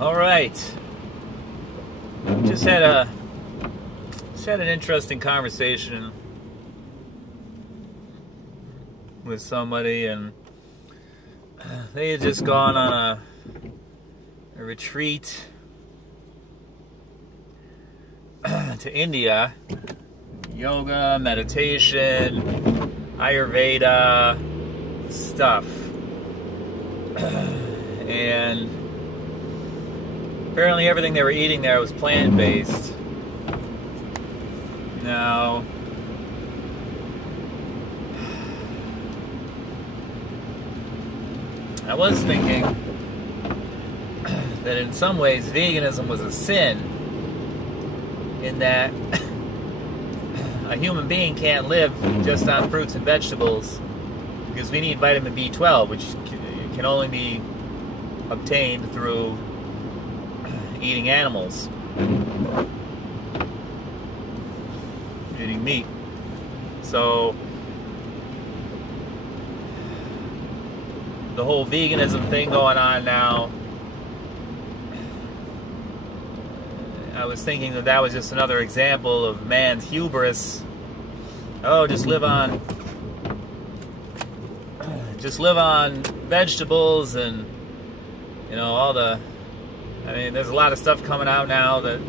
All right. Just had an interesting conversation with somebody, and they had just gone on a retreat to India. Yoga, meditation, Ayurveda stuff. And apparently everything they were eating there was plant-based. Now, I was thinking that in some ways veganism was a sin, in that a human being can't live just on fruits and vegetables, because we need vitamin B12, which can only be obtained through eating animals, eating meat. So the whole veganism thing going on now, I was thinking that was just another example of man's hubris. Oh, just live on vegetables, and all the, there's a lot of stuff coming out now that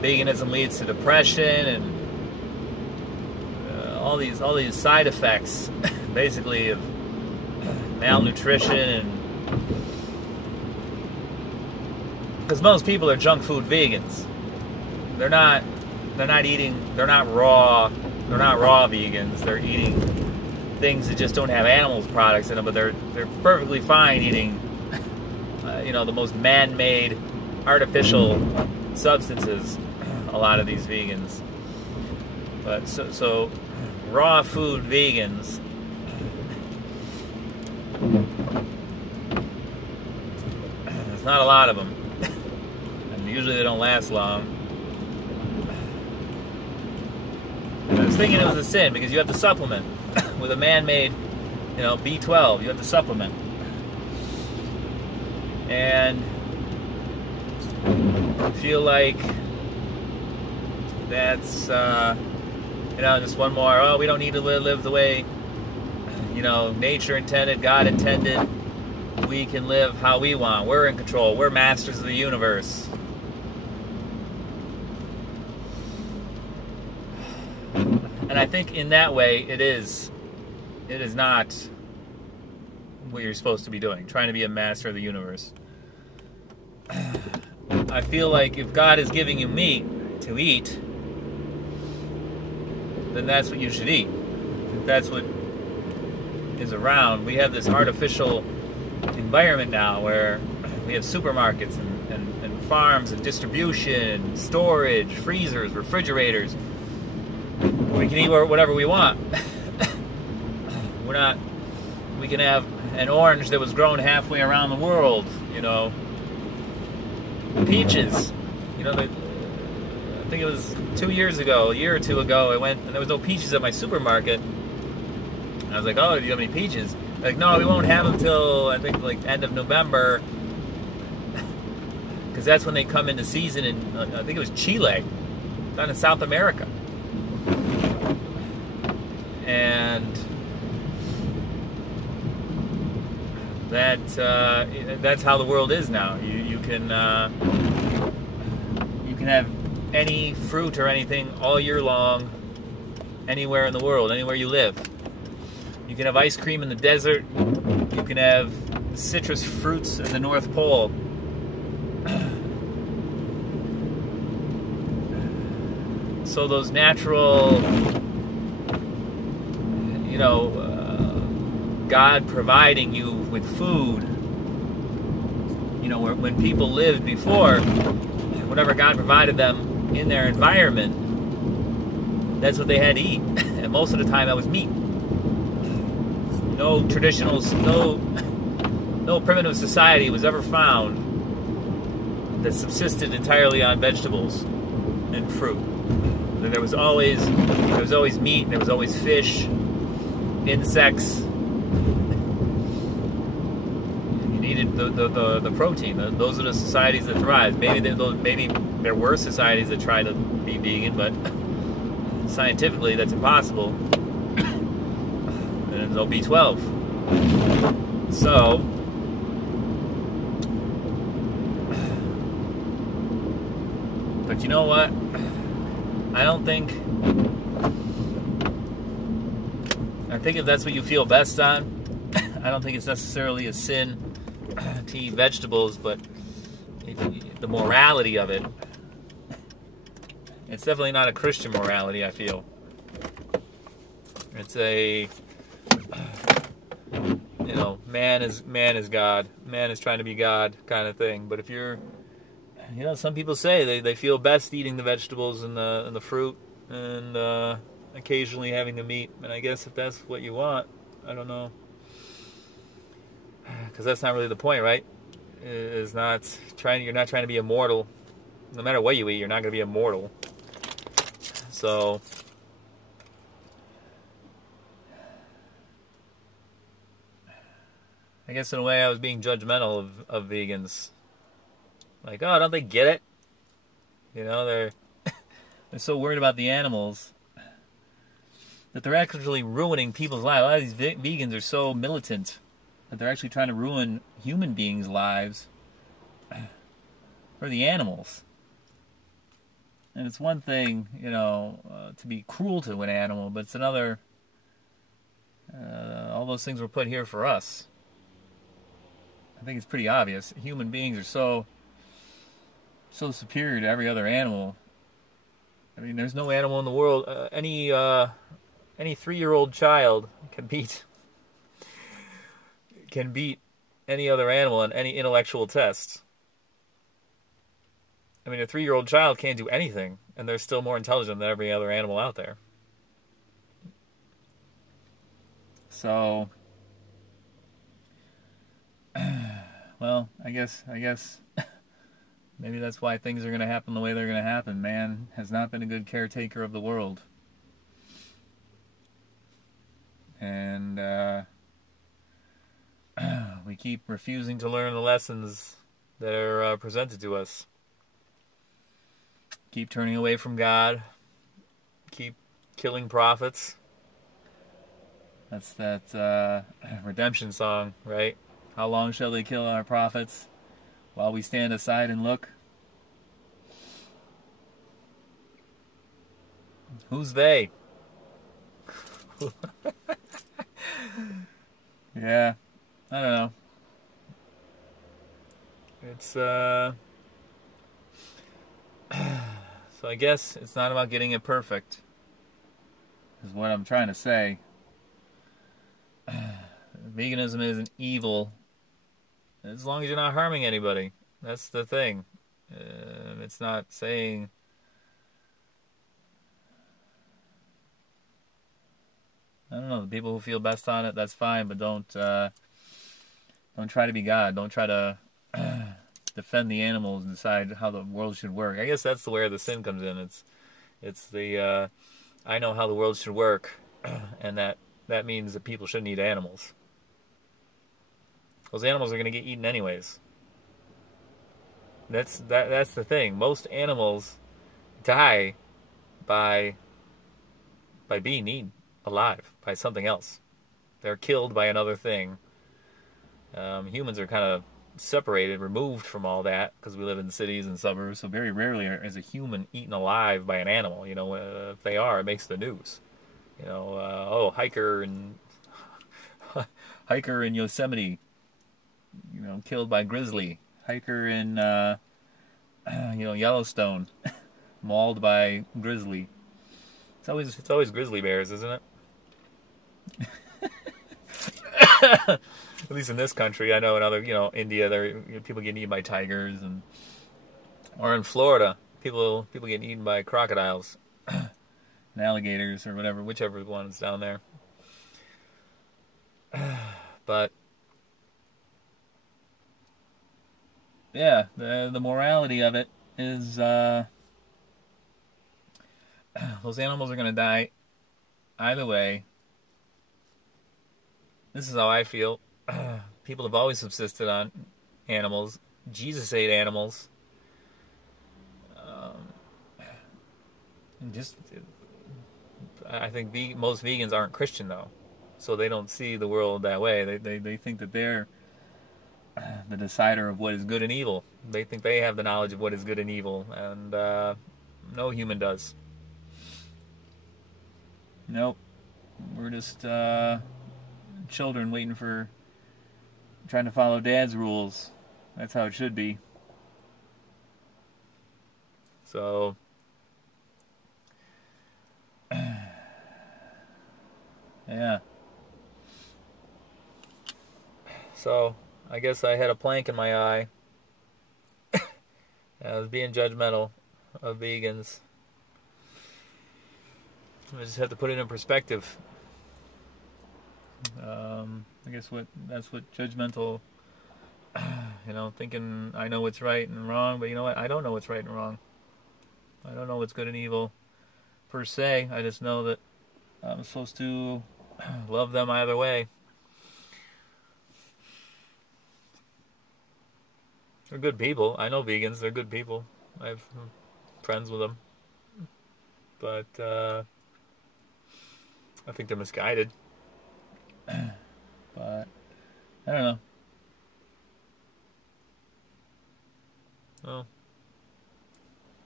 veganism leads to depression and all these side effects, basically, of malnutrition, and because most people are junk food vegans. They're not raw vegans. They're eating things that just don't have animals products in them, but they're perfectly fine eating the most man-made artificial substances, a lot of these vegans. But so raw food vegans, there's not a lot of them, and usually they don't last long. I was thinking it was a sin because you have to supplement with a man-made, B12. You have to supplement, and I feel like that's just one more. Oh, we don't need to live the way nature intended, God intended. We can live how we want. We're in control. We're masters of the universe. And I think in that way it is not what you're supposed to be doing, trying to be a master of the universe. I feel like if God is giving you meat to eat, then that's what you should eat. If that's what is around. We have this artificial environment now where we have supermarkets and farms and distribution and storage, freezers, refrigerators. We can eat whatever we want. We can have an orange that was grown halfway around the world, peaches. I think it was a year or two ago, I went and there was no peaches at my supermarket. And I was like, oh, do you have any peaches? Like, no, we won't have them till, I think, like, end of November. Because that's when they come into season in, I think it was Chile, down in South America. And that's how the world is now. You can have any fruit or anything all year long, anywhere in the world, anywhere you live. You can have ice cream in the desert. You can have citrus fruits in the North Pole. So those natural, God providing you with food, when people lived before, whatever God provided them in their environment, that's what they had to eat. And most of the time that was meat. No primitive society was ever found that subsisted entirely on vegetables and fruit. There was always meat, there was always fish, insects. You needed the protein. Those are the societies that thrive. Maybe there were societies that try to be vegan, but scientifically that's impossible. And there's no B12. So but you know what? I think if that's what you feel best on, I don't think it's necessarily a sin to eat vegetables, but the morality of it, it's definitely not a Christian morality, I feel. It's a, man is God. Man is trying to be God kind of thing. But if you're, some people say they feel best eating the vegetables and the fruit and occasionally having the meat. And I guess if that's what you want, I don't know. Because that's not really the point, right? You're not trying to be immortal. No matter what you eat, you're not going to be immortal. So I guess in a way I was being judgmental of vegans. Like, oh, don't they get it? They're so worried about the animals that they're actually ruining people's lives. A lot of these vegans are so militant that they're actually trying to ruin human beings' lives for the animals. And it's one thing, to be cruel to an animal, but it's another, all those things were put here for us. I think it's pretty obvious. Human beings are so superior to every other animal. I mean, there's no animal in the world, any 3-year-old child can beat any other animal in any intellectual test. I mean, a 3-year-old child can't do anything, and they're still more intelligent than every other animal out there. So, well, I guess maybe that's why things are going to happen the way they're going to happen. Man has not been a good caretaker of the world. And we keep refusing to learn the lessons that are presented to us. Keep turning away from God. Keep killing prophets. That's that redemption song, right? How long shall they kill our prophets while we stand aside and look? Who's they? Yeah, I don't know. It's so I guess it's not about getting it perfect, is what I'm trying to say. Veganism isn't evil as long as you're not harming anybody. That's the thing. It's not saying I don't know, the people who feel best on it, that's fine, but don't try to be God. Don't try to defend the animals and decide how the world should work. I guess that's where the sin comes in. It's the I know how the world should work, and that means that people shouldn't eat animals. Those animals are going to get eaten anyways. That's the thing. Most animals die by being eaten alive by something else. They're killed by another thing. Humans are kind of separated, removed from all that because we live in cities and suburbs. So very rarely is a human eaten alive by an animal. If they are, it makes the news. Hiker in Yosemite, killed by grizzly. Hiker in Yellowstone, mauled by grizzly. It's always grizzly bears, isn't it? At least in this country, I know in other, India, people get eaten by tigers, or in Florida, people get eaten by crocodiles, and alligators, or whichever one's down there. But yeah, the morality of it is those animals are going to die either way. This is how I feel. People have always subsisted on animals. Jesus ate animals. I think most vegans aren't Christian, though, so they don't see the world that way. They think that they're the decider of what is good and evil. They think they have the knowledge of what is good and evil, and no human does. Nope. We're just children trying to follow Dad's rules. That's how it should be. So, yeah. So, I guess I had a plank in my eye. I was being judgmental of vegans. I just have to put it in perspective. I guess that's what judgmental, thinking I know what's right and wrong, but you know what? I don't know what's right and wrong. I don't know what's good and evil, per se. I just know that I'm supposed to love them either way. They're good people. I know vegans. They're good people. I have friends with them. But I think they're misguided. But I don't know. Well,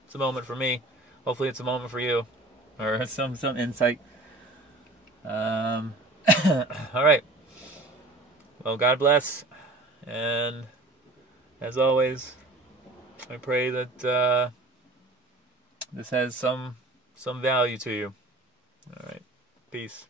it's a moment for me. Hopefully it's a moment for you. Or some insight. All right. Well, God bless. And as always, I pray that this has some value to you. All right. Peace.